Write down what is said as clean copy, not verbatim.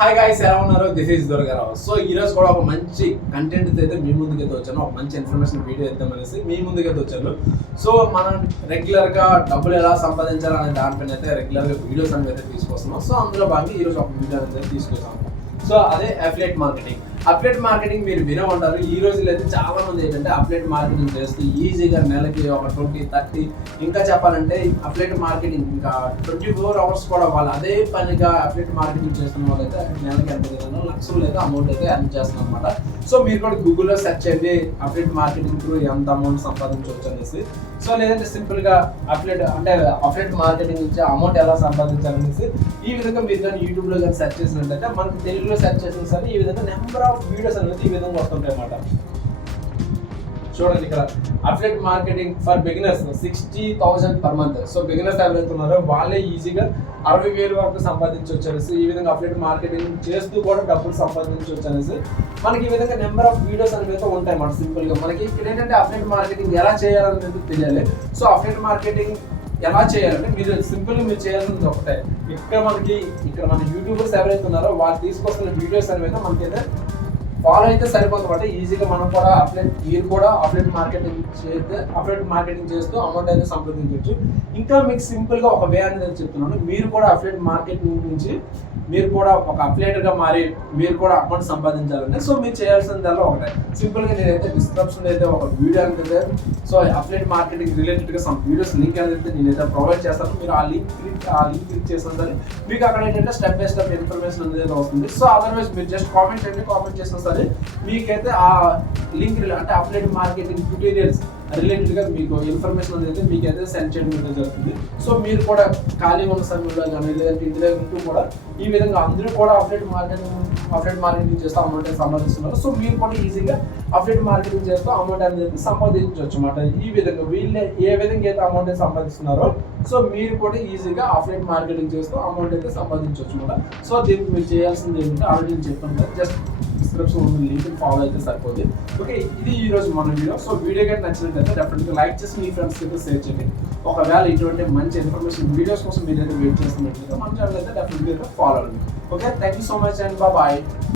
Hi guys, ఎలా ఉన్నారు? This is Durgarao. So ఈ రోజు కూడా ఒక మంచి కంటెంట్ అయితే మీ ముందుకైతే వచ్చాను. ఒక మంచి ఇన్ఫర్మేషన్ వీడియో ఇద్దామనేసి మీ ముందుకైతే వచ్చాను. సో మనం రెగ్యులర్గా డబ్బులు ఎలా సంపాదించాలనే దానిపైన అయితే రెగ్యులర్గా వీడియోస్ అనేది అయితే తీసుకొస్తున్నాం. సో అందులో భాగంగా ఈరోజు ఒక వీడియో అనేది తీసుకొస్తాము. సో అదే అఫిలియేట్ మార్కెటింగ్. అఫిలియేట్ మార్కెటింగ్ మీరు వినే ఉంటారు. ఈ రోజుల్లో అయితే చాలా మంది ఏంటంటే అఫిలియేట్ మార్కెటింగ్ చేస్తూ ఈజీగా నెలకి ఒక 20-30, ఇంకా చెప్పాలంటే అఫిలియేట్ మార్కెటింగ్ ఇంకా 24 hours కూడా వాళ్ళు అదే పనిగా అఫిలియేట్ మార్కెటింగ్ చేస్తున్న వాళ్ళు అయితే నెలకి ఎంత విధంగా లక్షలు అయితే అమౌంట్ అయితే ఎర్న్ చేస్తున్నారు అనమాట. సో మీరు కూడా గూగుల్లో సెర్చ్ చేయండి అఫిలియేట్ మార్కెటింగ్ త్రూ ఎంత అమౌంట్ సంపాదించవచ్చు అనేసి. సో లేదంటే సింపుల్గా అఫిలియేట్ మార్కెటింగ్ నుంచి అమౌంట్ ఎలా సంపాదించాలనేసి ఈ విధంగా మీరు కానీ యూట్యూబ్లో కానీ సెర్చ్ చేసినట్లయితే మనకి తెలుగులో సెర్చ్ చేసిన సరే ఈ విధంగా నెంబర్ ఆఫ్ వీడియోస్ అనేది ఈ విధంగా వస్తుంటాయి అన్నమాట. చూడండి ఇక్కడ affiliate marketing for beginners 60,000 per month. So beginners ఎవరైతే ఉన్నారో వాళ్ళే ఈజీగా 60,000 వరకు సంపాదించవచ్చు అనేసి ఈ విధంగా అఫిలియేట్ మార్కెటింగ్ చేస్తూ కూడా డబ్బులు సంపాదించవచ్చు అనేసి మనకి ఈ విధంగా నెంబర్ ఆఫ్ వీడియోస్ అనేవి అయితే ఉంటాయి అన్నమాట. సింపుల్ గా మనకి ఇక్కడ ఏంటంటే అఫిలియేట్ మార్కెటింగ్ ఎలా చేయాలనేది తెలియాలి. సో అఫిలియేట్ మార్కెటింగ్ ఎలా చేయాలంటే మీరు సింపుల్గా మీరు చేయాల్సింది ఒకటే. ఇక్కడ మన యూట్యూబర్స్ ఎవరైతే ఉన్నారో వాళ్ళు తీసుకొస్తున్న వీడియోస్ అనేవి అయితే మనకైతే ఫాలో అయితే సరిపోతుంది. ఈజీగా మనం కూడా మీరు కూడా అఫిలియేట్ మార్కెటింగ్ చేస్తూ అమౌంట్ అయితే సంపాదించవచ్చు. ఇంకా మీకు సింపుల్ గా ఒక వే అనేది చెప్తున్నాను. మీరు కూడా అఫిలియేట్ మార్కెటింగ్ నుంచి మీరు కూడా ఒక అఫిలియేటర్గా మారి మీరు కూడా అమౌంట్ సంపాదించాలంటే సో మీరు చేయాల్సిందల్లా ఒకటే. సింపుల్ గా నేనైతే డిస్క్రిప్షన్ అయితే ఒక వీడియో అనేది సో అఫిలియేట్ మార్కెటింగ్ రిలేటెడ్ గా సమ్ వీడియోస్ లింక్ అనేది నేనైతే ప్రొవైడ్ చేస్తాను. మీరు ఆ లింక్ క్లిక్ చేసిన సరే మీకు అక్కడ ఏంటంటే స్టెప్ బై స్టెప్ ఇన్ఫర్మేషన్ అనేది వస్తుంది. సో అదర్వైజ్ మీరు జస్ట్ కామెంట్ చేసిన సరే మీకైతే ఆ లింక్ అంటే అఫిలియేట్ మార్కెటింగ్ ట్యూటోరియల్స్ రిలేటెడ్ గా మీకు ఇన్ఫర్మేషన్ అనేది మీకైతే సెండ్ చేయడం అయితే జరుగుతుంది. సో మీరు కూడా ఖాళీ ఉన్న సమయంలో కానీ లేదంటే ఇంటి దగ్గర ఉంటూ కూడా ఈ విధంగా అందరూ కూడా అఫిలియేట్ మార్కెటింగ్ చేస్తూ అమౌంట్ అయితే సంపాదిస్తున్నారు. సో మీరు కూడా ఈజీగా అఫిలియేట్ మార్కెటింగ్ చేస్తూ అమౌంట్ అనేది సంపాదించవచ్చు అన్నమాట. ఈ విధంగా వీళ్ళు ఏ విధంగా అయితే అమౌంట్ అయితే సంపాదిస్తున్నారో సో మీరు కూడా ఈజీగా అఫిలియేట్ మార్కెటింగ్ చేస్తూ అమౌంట్ అయితే సంపాదించవచ్చు అన్నమాట. సో దీనికి మీరు చేయాల్సింది ఏంటంటే ఆల్రెడీ నేను చెప్పాను కదా, జస్ట్ డిస్క్రిప్షన్ ఉన్న లింక్ ఫాలో అయితే సరిపోతుంది. ఓకే, ఇది ఈ రోజు మన వీడియో. సో వీడియో కానీ నచ్చినట్లయితే డెఫినెట్గా లైక్ చేసి మీ ఫ్రెండ్స్కి అయితే షేర్ చేయండి. ఒకవేళ ఇటువంటి మంచి ఇన్ఫర్మేషన్ వీడియోస్ కోసం మీరైతే వెయిట్ చేస్తున్నట్లయితే మన ఛానల్ అయితే డెఫినెట్గా అయితే ఫాలో అవ్వండి. Okay, thank you so much and bye.